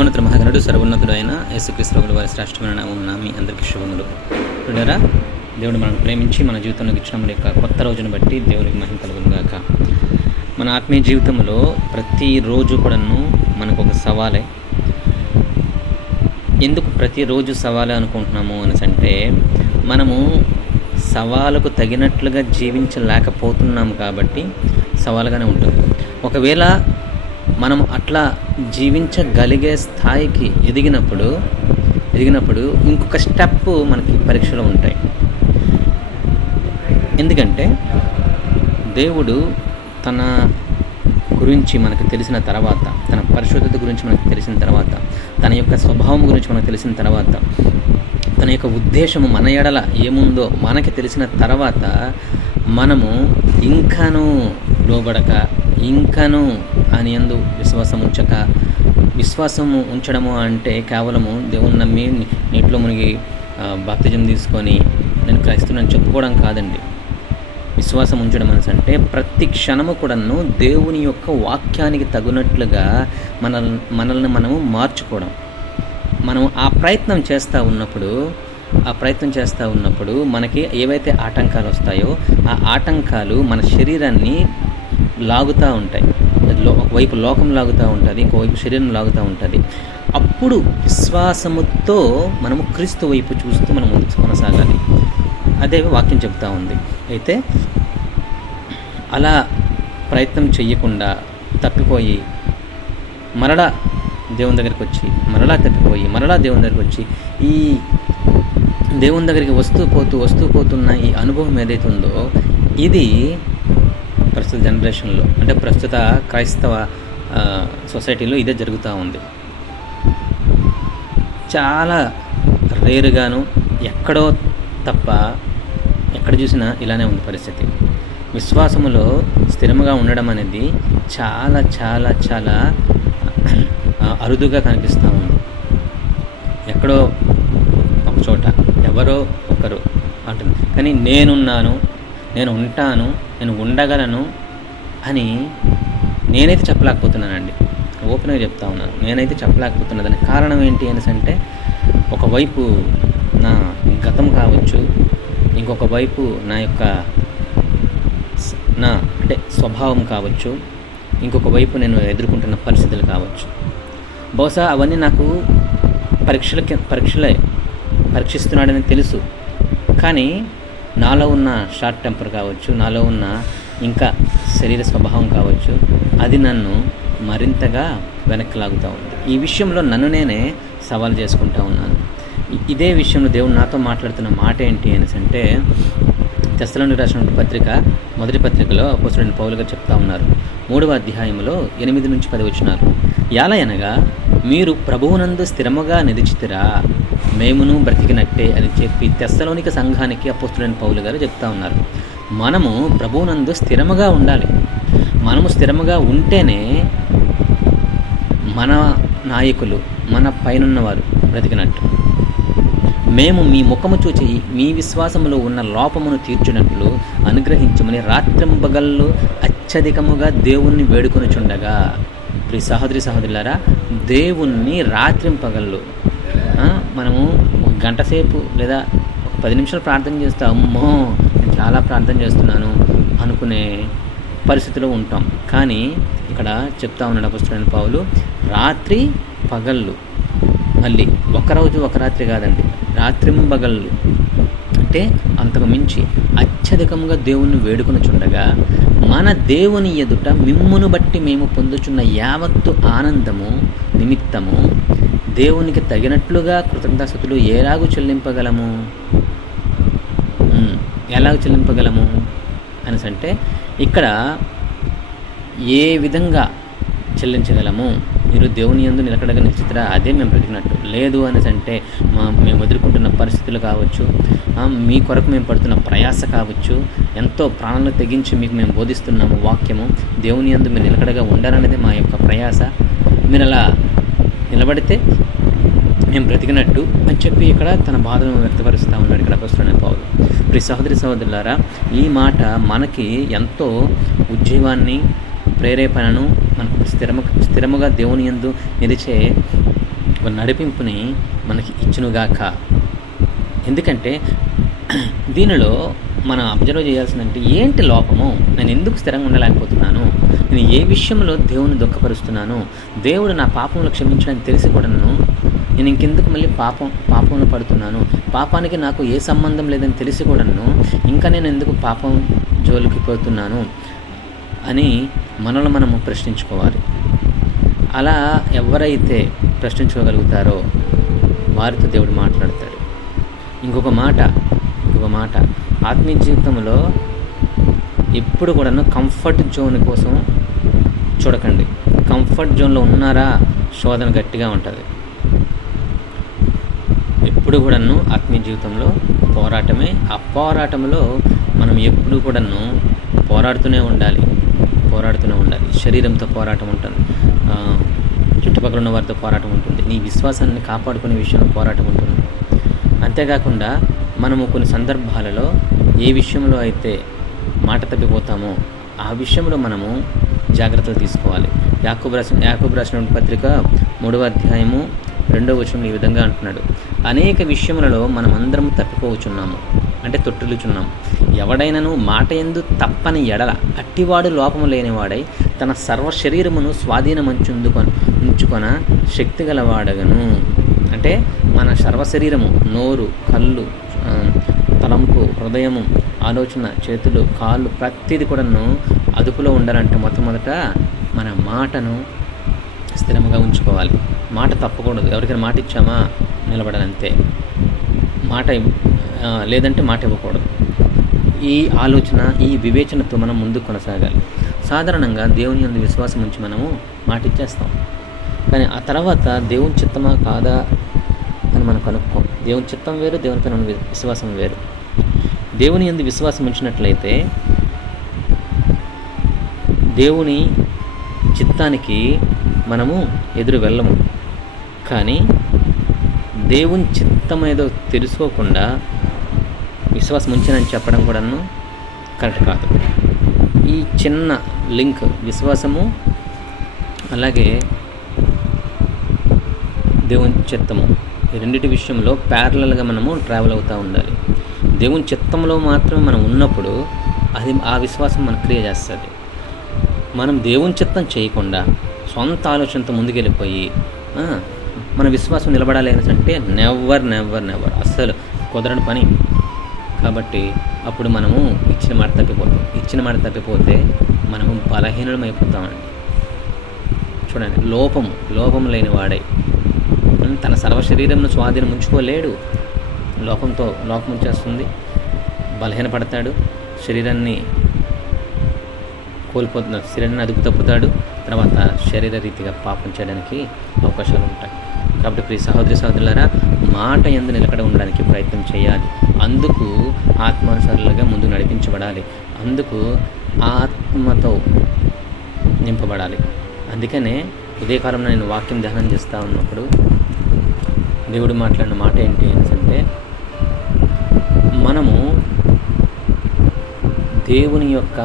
మహోన్నత మహాగణుడు సర్వోన్నతుడు అయిన యేసుక్రీస్తువుల వారి శ్రేష్టమైన నామం మీ అందరికీ శుభములు. చూడరా దేవుడు మనల్ని ప్రేమించి మన జీవితంలోకి ఇచ్చిన మన యొక్క కొత్త రోజును బట్టి దేవుడికి మహిమ కలుగునుగాక. మన ఆత్మీయ జీవితంలో ప్రతిరోజు కూడాను మనకు ఒక సవాలే. ఎందుకు ప్రతిరోజు సవాలే అనుకుంటున్నాము అనేసి అంటే మనము సవాలుకు తగినట్లుగా జీవించలేకపోతున్నాము కాబట్టి సవాలుగానే ఉంటుంది ఒకవేళ మనం అట్లా జీవించగలిగే స్థాయికి ఎదిగినప్పుడు ఎదిగినప్పుడు ఇంకొక స్టెప్ మనకి పరీక్షలో ఉంటాయి. ఎందుకంటే దేవుడు తన గురించి మనకు తెలిసిన తర్వాత తన పరిశుద్ధత గురించి మనకు తెలిసిన తర్వాత తన యొక్క స్వభావం గురించి మనకు తెలిసిన తర్వాత తన యొక్క ఉద్దేశము మన ఎడల ఏముందో మనకి తెలిసిన తర్వాత మనము ఇంకాను లోబడక ఇంకను అని ఎందు విశ్వాసం ఉంచక విశ్వాసము ఉంచడము అంటే కేవలము దేవుని నమ్మి నీటిలో మునిగి బాప్తిజం తీసుకొని నేను క్రైస్తవుని చెప్పుకోవడం కాదండి. విశ్వాసం ఉంచడం అనేసి అంటే ప్రతి క్షణము కూడాను దేవుని యొక్క వాక్యానికి తగినట్లుగా మన మనల్ని మనము మార్చుకోవడం. మనం ఆ ప్రయత్నం చేస్తూ ఉన్నప్పుడు ఆ ప్రయత్నం చేస్తూ ఉన్నప్పుడు మనకి ఏవైతే ఆటంకాలు వస్తాయో ఆ ఆటంకాలు మన శరీరాన్ని లాగుతూ ఉంటాయి. లో ఒకవైపు లోకం లాగుతూ ఉంటుంది ఇంకోవైపు శరీరం లాగుతూ ఉంటుంది. అప్పుడు విశ్వాసముతో మనము క్రీస్తు వైపు చూస్తూ మనం ముందుకు కొనసాగాలి. అదే వాక్యం చెప్తా ఉంది. అయితే అలా ప్రయత్నం చెయ్యకుండా తప్పిపోయి మరలా దేవుని దగ్గరికి వచ్చి మరలా తప్పిపోయి మరలా దేవుని దగ్గరికి వచ్చి ఈ దేవుని దగ్గరికి వస్తూ పోతూ వస్తూ పోతున్న ఈ అనుభవం ఏదైతే ఉందో ఇది ప్రస్తుత జనరేషన్లో అంటే ప్రస్తుత క్రైస్తవ సొసైటీలో ఇదే జరుగుతూ ఉంది. చాలా రేరుగాను ఎక్కడో తప్ప ఎక్కడ చూసినా ఇలానే ఉంది పరిస్థితి. విశ్వాసములో స్థిరముగా ఉండడం అనేది చాలా చాలా చాలా అరుదుగా కనిపిస్తూ ఉంది. ఎక్కడో ఒక చోట ఎవరో ఒకరు అంటుంది కానీ నేనున్నాను నేను ఉంటాను నేను ఉండగలను అని నేనైతే చెప్పలేకపోతున్నానండి. ఓపెన్గా చెప్తా ఉన్నాను నేనైతే చెప్పలేకపోతున్నా దానికి కారణం ఏంటి అనేసి అంటే ఒకవైపు నా గతం కావచ్చు ఇంకొక వైపు నా యొక్క నా అంటే స్వభావం కావచ్చు ఇంకొక వైపు నేను ఎదుర్కొంటున్న పరిస్థితులు కావచ్చు. బహుశా అవన్నీ నాకు పరీక్షలకి పరీక్షలే పరీక్షిస్తున్నాడని తెలుసు. కానీ నాలో ఉన్న షార్ట్ టెంపర్ కావచ్చు నాలో ఉన్న ఇంకా శరీర స్వభావం కావచ్చు అది నన్ను మరింతగా వెనక్కి లాగుతూ ఉంది. ఈ విషయంలో నన్ను నేనే సవాల్ చేసుకుంటా ఉన్నాను. ఇదే విషయంలో దేవుడు నాతో మాట్లాడుతున్న మాట ఏంటి అనేసి అంటే తెస్తలోని రాసిన పత్రిక మొదటి పత్రికలో అపోసుడైన పౌలుగా చెప్తా ఉన్నారు. మూడవ అధ్యాయంలో ఎనిమిది నుంచి పది వచ్చినారు. ఎలా అనగా మీరు ప్రభువునందు స్థిరముగా నిలిచితిరా. మేమును బ్రతికినట్టే అని చెప్పి తెస్తలోనిక సంఘానికి అపోస్తుడైన పౌలు గారు చెప్తా ఉన్నారు. మనము ప్రభువునందు స్థిరముగా ఉండాలి. మనము స్థిరముగా ఉంటేనే మన నాయకులు మన పైనున్నవారు బ్రతికినట్టు. మేము మీ ముఖము చూచి మీ విశ్వాసములో ఉన్న లోపమును తీర్చినట్లు అనుగ్రహించమని రాత్రింబగళ్ళు అత్యధికముగా దేవుణ్ణి వేడుకొనిచుండగా. ప్రి సహోదరి సహోదరులారా దేవుణ్ణి రాత్రింపగళ్ళు మనము ఒక గంట సేపు లేదా ఒక పది నిమిషాలు ప్రార్థన చేస్తే అమ్మో నేను చాలా ప్రార్థన చేస్తున్నాను అనుకునే పరిస్థితిలో ఉంటాం. కానీ ఇక్కడ చెప్తా ఉన్నాడు అపస్తుడైన పావులు రాత్రి పగళ్ళు. మళ్ళీ ఒకరోజు ఒక రాత్రి కాదండి రాత్రింబగళ్ళు అంటే అంతకు మించి అత్యధికంగా దేవుణ్ణి వేడుకొని చుండగా మన దేవుని ఎదుట మిమ్మును బట్టి మేము పొందుచున్న యావత్తు ఆనందము నిమిత్తము దేవునికి తగినట్లుగా కృతజ్ఞతాస్థుతులు ఎలాగూ చెల్లింపగలము? ఎలాగ చెల్లింపగలము? అనేసి అంటే ఇక్కడ ఏ విధంగా చెల్లించగలము? మీరు దేవుని ఎందు నిలకడగా నిలిచితరా అదే మేము పెట్టినట్టు లేదు అనేసి అంటే మా మేము ఎదుర్కొంటున్న పరిస్థితులు కావచ్చు మీ కొరకు మేము పడుతున్న ప్రయాస కావచ్చు ఎంతో ప్రాణాలు తెగించి మీకు మేము బోధిస్తున్నాము వాక్యము. దేవుని ఎందు మీరు నిలకడగా ఉండాలనేది మా యొక్క ప్రయాస. మీరు అలా నిలబడితే మేము బ్రతికినట్టు అని చెప్పి ఇక్కడ తన బాధను వ్యక్తపరుస్తూ ఉన్నాడు ఇక్కడ అపస్తున్న పావులు ప్రి సహోదరి సహోదరులారా ఈ మాట మనకి ఎంతో ఉజ్జీవాన్ని ప్రేరేపణను మనకు స్థిరము స్థిరముగా దేవుని ఎందు నిలిచే నడిపింపుని మనకి ఇచ్చునుగాక. ఎందుకంటే దీనిలో మనం అబ్జర్వ్ చేయాల్సిందంటే ఏంటి లోపము? నేను ఎందుకు స్థిరంగా ఉండలేకపోతున్నాను? నేను ఏ విషయంలో దేవుని దుఃఖపరుస్తున్నాను? దేవుడు నా పాపంలో క్షమించడానికి తెలిసి కూడాను నేను ఇంకెందుకు మళ్ళీ పాపం పాపంలో పడుతున్నాను? పాపానికి నాకు ఏ సంబంధం లేదని తెలిసి కూడాను ఇంకా నేను ఎందుకు పాపం జోలికి పోతున్నాను అని మనల్ని మనము ప్రశ్నించుకోవాలి. అలా ఎవరైతే ప్రశ్నించుకోగలుగుతారో వారితో దేవుడు మాట్లాడతాడు. ఇంకొక మాట ఇంకొక మాట. ఆత్మీయ జీవితంలో ఎప్పుడు కూడాను కంఫర్ట్ జోన్ కోసం చూడకండి. కంఫర్ట్ జోన్లో ఉన్నారా? శోధన గట్టిగా ఉంటుంది. ఎప్పుడు కూడాను ఆత్మీయ జీవితంలో పోరాటమే. ఆ పోరాటంలో మనం ఎప్పుడు కూడాను పోరాడుతూనే ఉండాలి. పోరాడుతూనే ఉండాలి. శరీరంతో పోరాటం ఉంటుంది. చుట్టుపక్కల ఉన్న వారితో పోరాటం ఉంటుంది. నీ విశ్వాసాన్ని కాపాడుకునే విషయంలో పోరాటం ఉంటుంది. అంతేకాకుండా మనము కొన్ని సందర్భాలలో ఏ విషయంలో అయితే మాట తప్పిపోతామో ఆ విషయంలో మనము జాగ్రత్తలు తీసుకోవాలి. యాకూబ్ రాసిన యాకూబ్ రాసిన పత్రిక మూడవ అధ్యాయము రెండవ వచనం ఈ విధంగా అంటున్నాడు. అనేక విషయములలో మనం అందరం తప్పిపోవచ్చున్నాము అంటే తొట్టిల్లుచున్నాం. ఎవడైనను మాట ఎందు తప్పని ఎడల అట్టివాడు లోపము లేనివాడై తన సర్వ శరీరమును స్వాధీనమంచుందుకొన ఉంచుకొన శక్తి గలవాడగను. అంటే మన సర్వ శరీరము నోరు కళ్ళు ఆ, హృదయము ఆలోచన చేతులు కాళ్ళు ప్రతిదీ కూడాను అదుపులో ఉండాలంటే మొట్టమొదట మన మాటను స్థిరంగా ఉంచుకోవాలి. మాట తప్పకూడదు. ఎవరికైనా మాట ఇచ్చామా? నిలబడాలంతే. మాట లేదంటే మాట ఇవ్వకూడదు. ఈ ఆలోచన ఈ వివేచనతో మనం ముందుకు కొనసాగాలి. సాధారణంగా దేవుని యందు విశ్వాసం ఉంచి మనము మాట ఇచ్చేస్తాం. కానీ ఆ తర్వాత దేవుని చిత్తమా కాదా అని మనం కనుక్కోం. దేవుని చిత్తం వేరు దేవుని పైన విశ్వాసం వేరు. దేవుని యందు విశ్వాసం ఉంచినట్లయితే దేవుని చిత్తానికి మనము ఎదురు వెళ్ళము. కానీ దేవుని చిత్తం ఏదో తెలుసుకోకుండా విశ్వాసం ఉంచినని చెప్పడం కూడాను కరెక్ట్ కాదు. ఈ చిన్న లింక్ విశ్వాసము అలాగే దేవుని చిత్తము ఈ రెండింటి విషయంలో ప్యారలల్గా మనము ట్రావెల్ అవుతూ ఉండాలి. దేవుని చిత్తంలో మాత్రమే మనం ఉన్నప్పుడు అది ఆ విశ్వాసం మన క్రియ చేస్తుంది. మనం దేవుని చిత్తం చేయకుండా సొంత ఆలోచనతో ముందుకెళ్ళిపోయి మన విశ్వాసం నిలబడాలి అంటే నెవర్ నెవర్ నెవర్ అస్సలు కుదరని పని. కాబట్టి అప్పుడు మనము ఇచ్చిన మాట తప్పిపోతాం. ఇచ్చిన మాట తప్పిపోతే మనము బలహీనులం అయిపోతామండి. చూడండి లోపము లోపం లేని వాడై. తన సర్వ శరీరంను స్వాధీనం ఉంచుకోలేడు. లోపంతో లోపం చేస్తుంది. బలహీనపడతాడు. శరీరాన్ని కోల్పోతున్న శరీరాన్ని అదుపు తప్పుతాడు. తర్వాత శరీర రీతిగా పాపం చేయడానికి అవకాశాలు ఉంటాయి. కాబట్టి ప్రియ సహోదరి సహోదరులారా మాట ఎందు నిలకడ ఉండడానికి ప్రయత్నం చేయాలి. అందుకు ఆత్మానుసారులుగా ముందు నడిపించబడాలి. అందుకు ఆత్మతో నింపబడాలి. అందుకనే ఉదయకాలంలో నేను వాక్యం ధ్యానం చేస్తూ ఉన్నప్పుడు దేవుడు మాట్లాడిన మాట ఏంటి అంటే మనము దేవుని యొక్క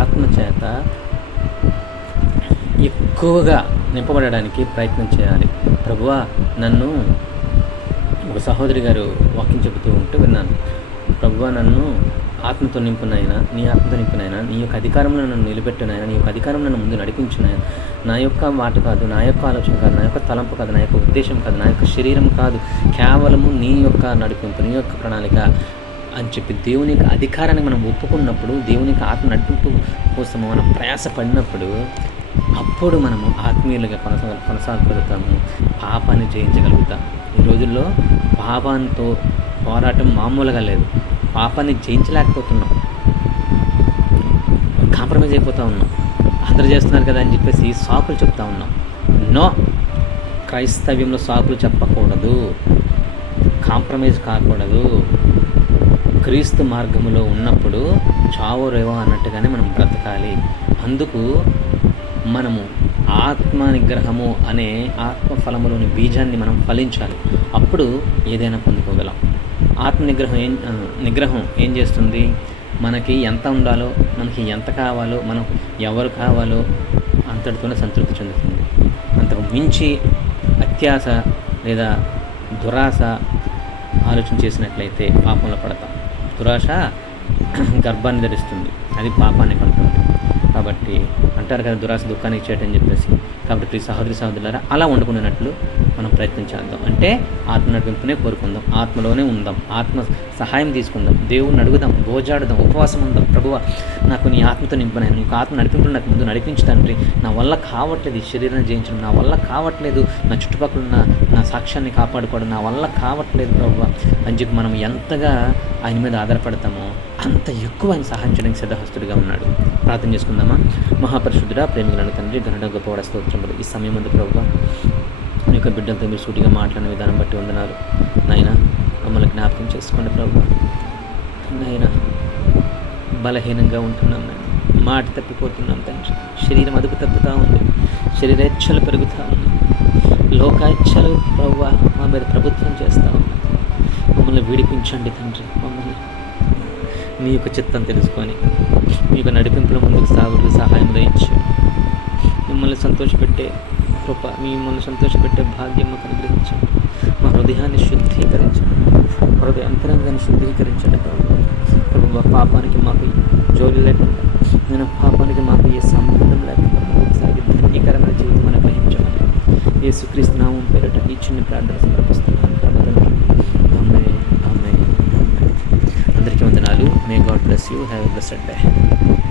ఆత్మ చేత ఎక్కువగా నింపబడడానికి ప్రయత్నం చేయాలి. ప్రభువా నన్ను ఒక సహోదరి గారు వాక్యం చెబుతూ ఉంటే విన్నాను. ప్రభువా నన్ను ఆత్మతో నింపునైనా నీ ఆత్మతో నింపునైనా నీ యొక్క అధికారంలో నన్ను నిలబెట్టినైనా నీ యొక్క అధికారం నన్ను ముందు నడిపించినాయన నా యొక్క మాట కాదు నా యొక్క ఆలోచన కాదు నా యొక్క తలంపు కాదు నా యొక్క ఉద్దేశం కాదు నా యొక్క శరీరం కాదు కేవలము నీ యొక్క నడిపింపు నీ యొక్క ప్రణాళిక అని చెప్పి దేవుని యొక్క అధికారాన్ని మనం ఒప్పుకున్నప్పుడు దేవుని యొక్క ఆత్మ నడిపింపు కోసం మనం ప్రయాసపడినప్పుడు అప్పుడు మనము ఆత్మీయులుగా కొనసాగ కొనసాగలుగుతాము పాపాన్ని జయించగలుగుతాం ఈ రోజుల్లో పాపంతో పోరాటం మామూలుగా లేదు. పాపాన్ని జయించలేకపోతున్నాం. కాంప్రమైజ్ అయిపోతూ ఉన్నాం. అందరు చేస్తున్నారు కదా అని చెప్పేసి సాకులు చెప్తా ఉన్నాం. నో! క్రైస్తవ్యంలో సాకులు చెప్పకూడదు. కాంప్రమైజ్ కాకూడదు. క్రీస్తు మార్గములో ఉన్నప్పుడు చావో రేవో అన్నట్టుగానే మనం బ్రతకాలి. అందుకు మనము ఆత్మ నిగ్రహము అనే ఆత్మ ఫలములోని బీజాన్ని మనం ఫలించాలి. అప్పుడు ఏదైనా పొందుకోగలం. ఆత్మ నిగ్రహం ఏం నిగ్రహం ఏం చేస్తుంది? మనకి ఎంత ఉండాలో మనకి ఎంత కావాలో మనకు ఎవరు కావాలో అంతటితోనే సంతృప్తి చెందుతుంది. అంతకు మించి అత్యాస లేదా దురాశ ఆలోచన చేసినట్లయితే పాపంలో పడతాం. దురాశ గర్భాన్ని ధరిస్తుంది. అది పాపాన్ని కంటుంది. కాబట్టి అంటారు కదా దురాశ దుఃఖానికి చేయటని చెప్పేసి. కాబట్టి ప్రియ సహోదరి సహోదరులారా అలా వండుకునేటట్లు మనం ప్రయత్నం చేద్దాం. అంటే ఆత్మ నడిపింపునే కోరుకుందాం. ఆత్మలోనే ఉందాం. ఆత్మ సహాయం తీసుకుందాం. దేవుణ్ణి అడుగుదాం. రోజాడుదాం ఉపవాసం ఉందాం. ప్రభువ నాకు నీ ఆత్మతో నింపనాను నీకు ఆత్మ నడిపింపులు నాకు ముందు నడిపించు తండ్రి. నా వల్ల కావట్లేదు ఈ శరీరాన్ని జయించడం. నా వల్ల కావట్లేదు నా చుట్టుపక్కల ఉన్న నా సాక్ష్యాన్ని కాపాడుకోవడం. నా వల్ల కావట్లేదు ప్రభువ. అని చెప్పి మనం ఎంతగా ఆయన మీద ఆధారపడతామో అంత ఎక్కువ ఆయన సహాయం చేయడానికి సిద్ధహస్తుడిగా ఉన్నాడు. ప్రార్థన చేసుకుందామా? మహాపరిశుద్ధుడా ప్రేమికులను తండ్రి గనుడ గొప్పవాడ స్తోత్రములు. ఈ సమయం ముందు ప్రభువ మీ యొక్క బిడ్డలతో మీరు సూటిగా మాట్లాడిన విధానం బట్టి వందనాలు. నాయన మమ్మల్ని జ్ఞాపకం చేసుకోండి ప్రభు నాయన బలహీనంగా ఉంటున్నాం నేను మాట తప్పిపోతున్నాం తండ్రి. శరీరం అదుపు తప్పుతూ ఉంది. శరీరేచ్ఛలు పెరుగుతూ ఉన్నాయి. లోకాచ్ఛలు ప్రభు మా మీద ప్రభుత్వం చేస్తూ ఉన్నాయి. మమ్మల్ని విడిపించండి తండ్రి మమ్మల్ని. మీ యొక్క చిత్తం తెలుసుకొని మీ యొక్క నడిపింపుల ముందుకు సాగుడు సహాయం దయించండి మిమ్మల్ని సంతోషపెట్టే కృప మిమ్మల్ని సంతోషపెట్టే భాగ్యం మాకు అనుగ్రహించండి మా హృదయాన్ని శుద్ధీకరించండి హృదయ అంతరంగాన్ని శుద్ధీకరించండి ప్రభు. పాపానికి మాకు జోలి లేకుండా నేను పాపానికి మాకు ఏ సంబంధం లేకుండా ఒకసారి ధన్యకరమైన జీవితం అనుగ్రహించాలి యేసుక్రీస్తు నామం పేరట ఈ చిన్న ప్రార్థన ఆమె అందరికీ వందనాలు మే గాడ్ బ్లెస్